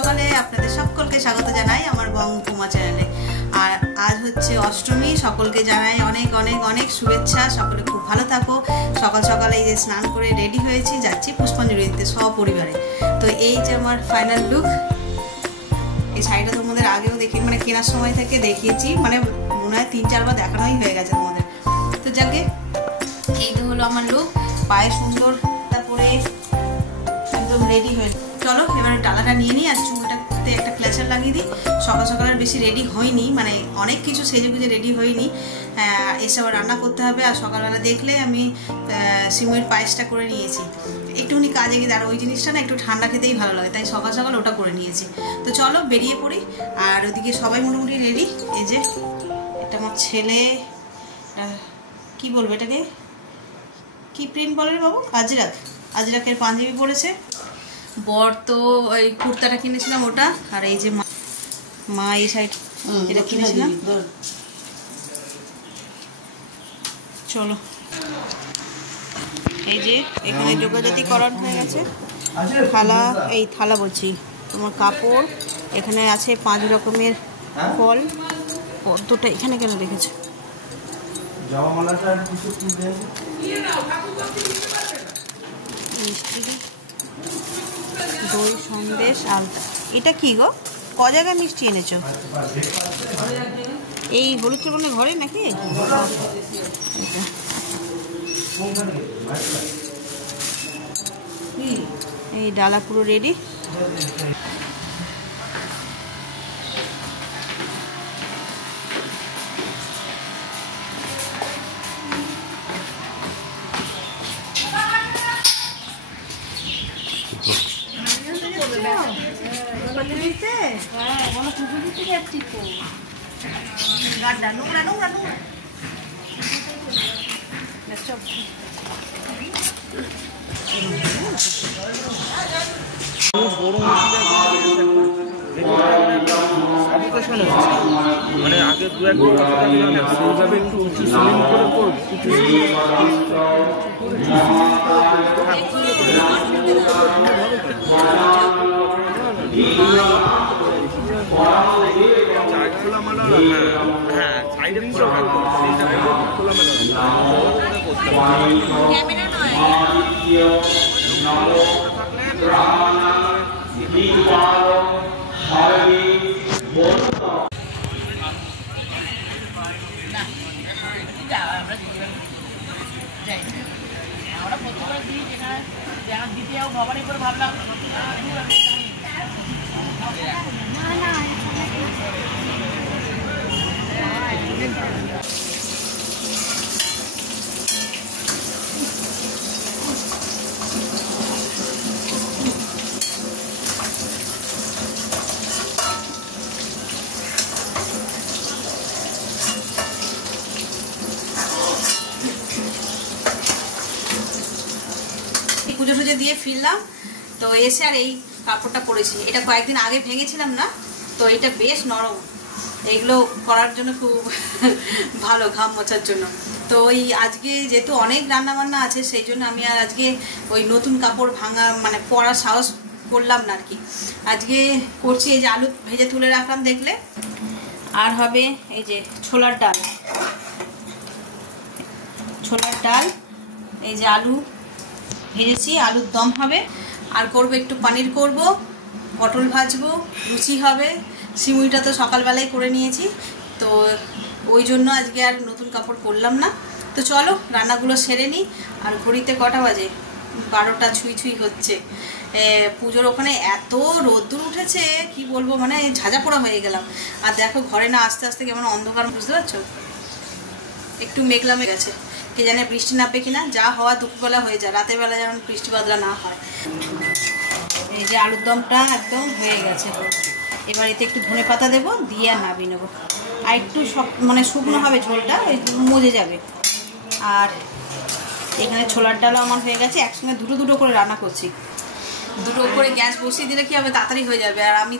সকালে আপনাদের সকলকে স্বাগত জানাই আমার বঙ্গকুমা চ্যানেলে। আর আজ হচ্ছে অষ্টমী, সকলকে জানাই অনেক অনেক অনেক শুভেচ্ছা। সকলে খুব ভালো থাকো। সকাল সকালে এই যে স্নান করে রেডি হয়েছি, যাচ্ছি পুষ্পাঞ্জলি দিতে সপরিবারে। তো এই যে আমার ফাইনাল লুক। এই শাড়িটা তোমাদের আগেও দেখি, মানে কেনার সময় থেকে দেখিয়েছি, মানে মনে হয় 3-4 বার দেখানোই হয়ে গেছে তোমাদের। তো যাকে এই তো হলো আমার লুক, পায়ে সুন্দর, তারপরে একদম রেডি হয়ে। চলো এবার ডালাটা নিয়ে নিই আর চুলটাতে একটা ক্লাচার লাগিয়ে দিই। সকাল সকাল আর বেশি রেডি হয়নি, মানে অনেক কিছু সেজে গুজে রেডি হয়নি। এসে আবার রান্না করতে হবে। আর সকালবেলা দেখলে আমি সিমুইয়ের পায়েসটা করে নিয়েছি, একটুখানি কাজে গিয়ে। আর ওই জিনিসটা না একটু ঠান্ডা খেতেই ভালো লাগে, তাই সকাল সকাল ওটা করে নিয়েছি। তো চলো বেরিয়ে পড়ি। আর ওদিকে সবাই মোটামুটি রেডি। এই যে এটা আমার ছেলে, কি বলবো এটাকে, কি প্রিন্ট বলে রে বাবু, আজরাকের পাঞ্জাবি পরেছে। বর তো ওই কুর্তাটা কিনেছিলাম ওটা। আর এই যে মা এই সাইড এটা কিনেছিলাম। চলো এই যে এখানে যোগাযোগ করার হয়ে গেছে। থালা, এই থালা বলছি, তোমার কাপড় এখানে আছে 5 রকমের ফল। পদ্মটা এখানে কেন রেখেছো? মিষ্টি, দই, সন্দেশ, আলতা। এটা কি গো, ক জায়গায় মিষ্টি এনেছো? এই হলুদ চুবনের ঘরে নাকি? এই ডালা পুরো রেডি। মানে আগে দু এক সেইভাবে একটু উঁচু স্লিম করে করবো। হ্যাঁ সাইডে দ্বিতীয় ভবানী করে ভাবলাম পুজো টুজো দিয়ে ফিরলাম। তো এসে আর এই কাপড়টা পরেছি, এটা কয়েকদিন আগে ভেঙেছিলাম না, তো এটা বেশ নরম, এইগুলো করার জন্য খুব ভালো, ঘাম মোছার জন্য। তো ওই আজকে যেহেতু অনেক রান্না বান্না আছে, সেই জন্য আমি আর আজকে ওই নতুন কাপড় ভাঙা মানে পরার সাহস করলাম না আর কি। আজকে করছি এই যে আলু ভেজে তুলে রাখলাম দেখলে। আর হবে এই যে ছোলার ডাল, এই যে আলু ভেজেছি, আলুর দম হবে। আর করবো একটু পনির করব, পটল ভাজবো, লুচি হবে। সিমুইটা তো সকালবেলায় করে নিয়েছি, তো ওই জন্য আজকে আর নতুন কাপড় পরলাম না। তো চলো রান্নাগুলো সেরে নিই। আর ঘড়িতে কটা বাজে, 12টা ছুঁই হচ্ছে। পুজোর ওখানে এত রোদ্দুর উঠেছে কি বলবো, মানে ঝাঁঝা পোড়া হয়ে গেলাম। আর দেখো ঘরে না আস্তে আস্তে কেমন অন্ধকার, বুঝতে পারছো? একটু মেঘলামে গেছে, কে জানে বৃষ্টি নামবে কিনা। যা হওয়া দুপুরবেলা হয়ে যায়, রাতের বেলা যেমন বৃষ্টি বাদলা না হয়। এই যে আলুর দমটা একদম হয়ে গেছে। এবার এতে একটু ধনে পাতা দেবো, দিয়ে আর নামিয়ে নেবো। আর একটু মানে শুকনো হবে ঝোলটা, মজে যাবে। আর এখানে ছোলার ডালও আমার হয়ে গেছে। একসঙ্গে দুটো করে রান্না করছি। দুটো করে গ্যাস বসিয়ে দিলে কি হবে, তাড়াতাড়ি হয়ে যাবে। আর আমি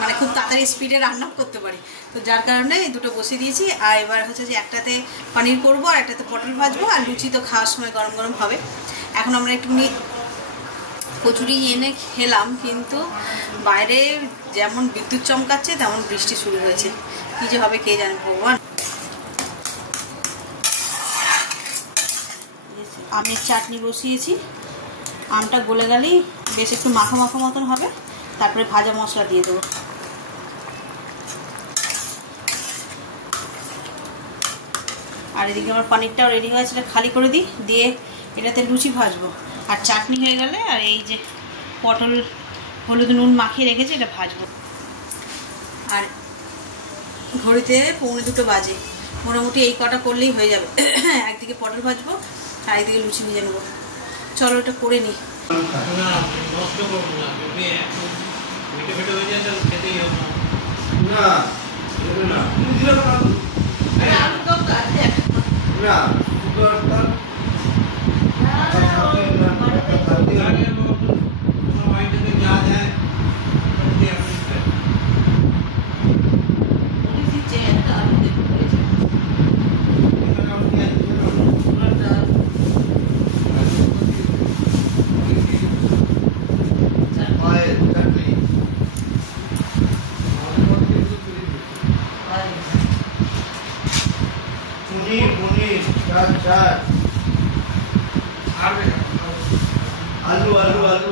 মানে খুব তাড়াতাড়ি স্পিডে রান্না করতে পারি, তো যার কারণে এই দুটো বসিয়ে দিয়েছি। আর এবার হচ্ছে যে একটাতে পনির করবো আর একটাতে পটল ভাজবো। আর লুচি তো খাওয়ার সময় গরম গরম হবে। এখন আমরা একটুখানি কচুরি এনে খেলাম, কিন্তু বাইরে যেমন বিদ্যুৎ চমকাচ্ছে তেমন বৃষ্টি শুরু হয়েছে। কী যে হবে কে জানে ভগবান। আমের চাটনি বসিয়েছি, আমটা গলে গেলেই বেশ একটু মাখো মাখো মতন হবে, তারপরে ভাজা মশলা দিয়ে দেবো। আর এদিকে আমার পনিরটাও রেডি হয়েছে, এটা খালি করে দিই, দিয়ে এটাতে লুচি ভাজবো। আর চাটনি হয়ে গেলে আর এই যে পটল হলুদ নুন মাখিয়ে রেখেছি, এটা ভাজবো। আর ঘড়িতে 1:45 বাজে, মোটামুটি এই কটা করলেই হয়ে যাবে। একদিকে পটল ভাজবো আর একদিকে লুচি ভেজে নেবো। চলো এটা করে নিই। आलू आलू आलू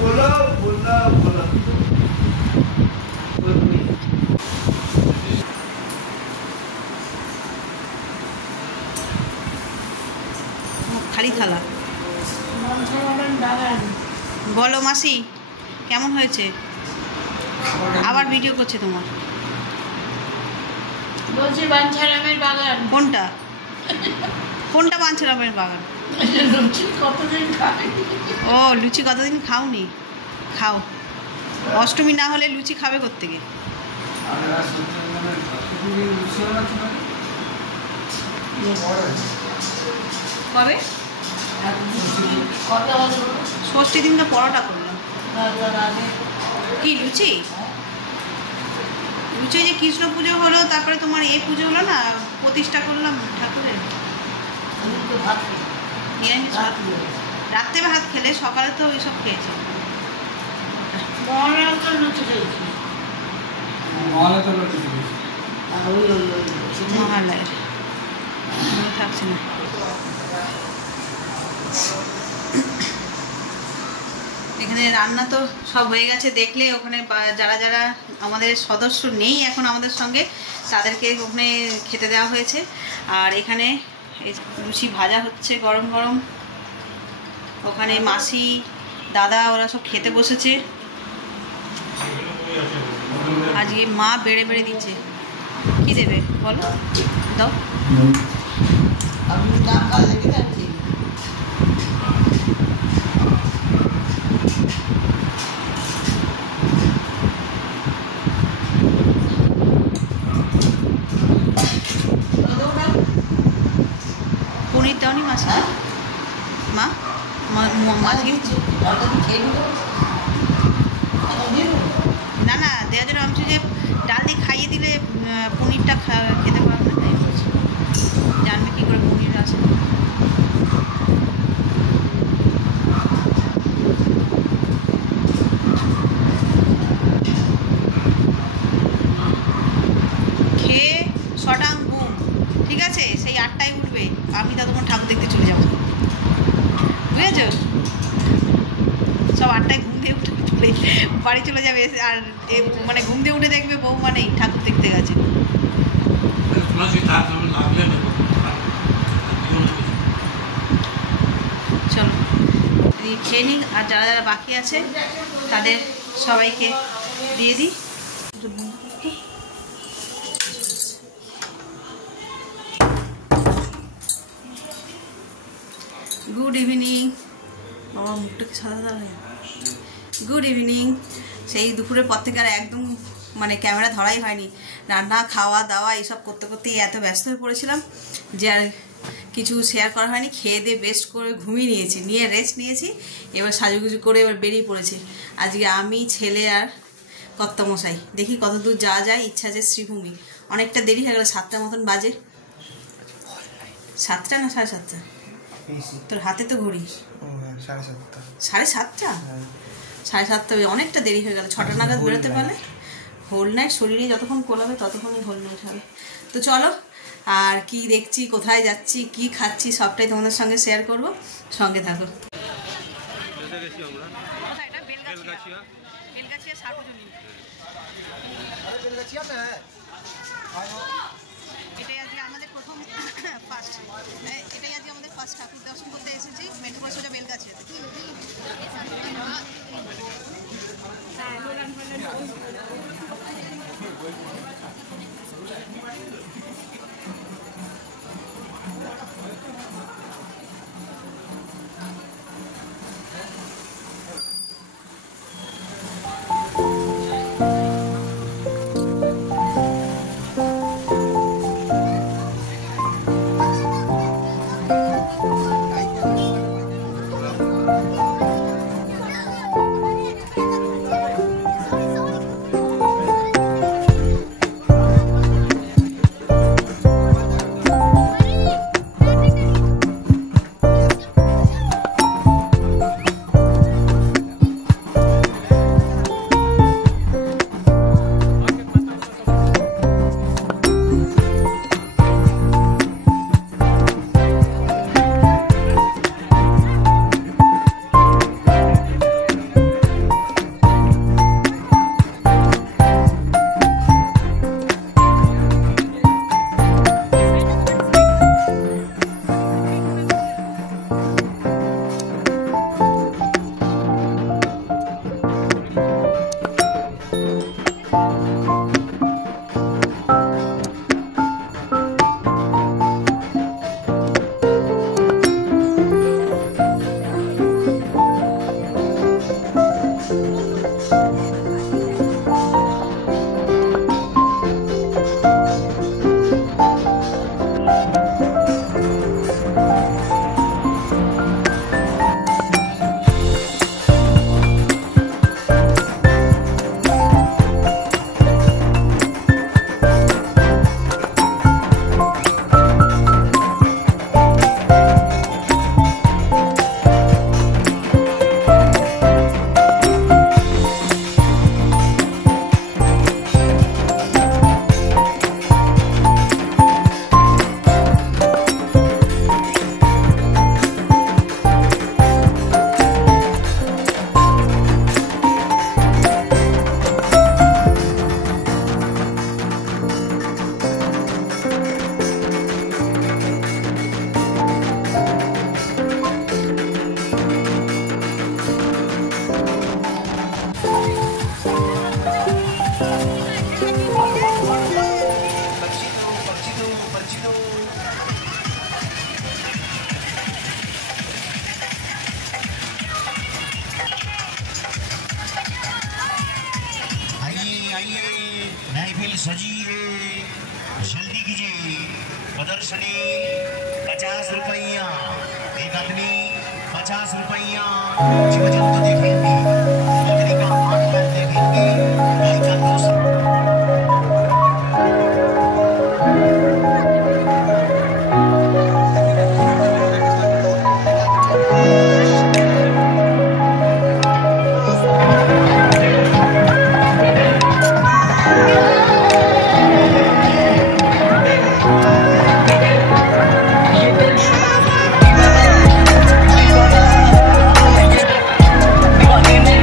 बोलो बोला बोला খালি থালা। বলো মাসি কেমন হয়েছে? আবার ভিডিও করছে তোমার। বলছি বাঞ্ছারামের বাগান। কোনটা কোনটা বাঞ্ছারামের বাগান? লুচি কতদিন খাবে? ও লুচি কতদিন খাওনি? খাও। অষ্টমী না হলে লুচি খাবে কোত্থেকে? কবে? কত বছর? ষষ্ঠী দিন তো পরোটা করলাম। কি লুচি? লুচি যে কৃষ্ণ পুজো হলো, তারপরে তোমার এ পুজো হলো না, প্রতিষ্ঠা করলাম ঠাকুরের। নিরামিষ ভাত। রাত্রে ভাত খেলে, সকালে তো ওইসব খেয়েছি। মহালয়ের থাকছে না। এখানে রান্না তো সব হয়ে গেছে, দেখলে ওখানে যারা যারা আমাদের সদস্য নেই এখন আমাদের সঙ্গে, তাদেরকে ওখানে খেতে দেওয়া হয়েছে। আর এখানে লুচি ভাজা হচ্ছে গরম গরম। ওখানে মাসি দাদা ওরা সব খেতে বসেছে। আজকে মা বেড়ে বেড়ে দিচ্ছে। কি দেবে বলো, দাও। পনির দাওনি মাসি? মা মাছকে না না দেওয়ার জন্য আমি যে ডাল দিয়ে খাইয়ে দিলে পনিরটা খেতে পারবে না, তাই বলছি। জানবে কী করে পনির আছে। খেয়ে শটাং ঘুম, ঠিক আছে? সেই 8টায় উঠবে, আমি ততক্ষণ ঠাকুর দেখতে চলে যাবো, বুঝেছো? সব 8টায় ঘুম দিয়ে উঠে বাড়ি চলে যাবে। আর মানে ঘুম দিয়ে উঠে দেখবে বউ মানেই ঠাকুর দেখতে গেছে। চলো খেয়ে নিই, আর যারা যারা বাকি আছে তাদের সবাইকে দিয়ে দিই। Good evening. আমার মুখটা কি সাদা সাদা হয়ে? Good evening. সেই দুপুরের পর থেকে আর একদম মানে ক্যামেরা ধরাই হয়নি। রান্না খাওয়া দাওয়া এইসব করতে করতেই এত ব্যস্ত হয়ে পড়েছিলাম যে আর কিছু শেয়ার করা হয়নি। খেয়ে দিয়ে বেস্ট করে ঘুমিয়ে নিয়েছি, নিয়ে রেস্ট নিয়েছি। এবার সাজুগুজু করে এবার বেরিয়ে পড়েছি। আজকে আমি, ছেলে আর কর্তামশাই, দেখি কত দূর যাওয়া যায়। ইচ্ছা আছে শ্রীভূমি। অনেকটা দেরি হয়ে গেল, 7টার মতন বাজে। 7টা না 7:30? তোর হাতে তো ঘড়ি। 7:30? 7:30 অনেকটা দেরি হয়ে গেল। 6টা নাগাদ বেরোতে পারলে হোল নাইট শরীরে যতক্ষণ কোলাবে ততক্ষণই হোল নাইট হবে। তো চলো, আর কি দেখছি, কোথায় যাচ্ছি, কি খাচ্ছি সবটাই তোমাদের সঙ্গে শেয়ার করব, সঙ্গে থাকো। এটাই আজকে আমাদের প্রথম ফার্স্ট, এটাই আজকে আমাদের ফার্স্ট ঠাকুর দর্শন করতে এসেছি মেট্রো সোজা বেলগাছিয়া। महफिल सजी है, जल्दी कीजिए। प्रदर्शनी 50 रुपया, एक आदमी 50 रुपया। जीव जंतु देखेंगे, बकरी का हाथ पैर देखेंगे, गाय का दोस्त। Dime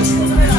আছে।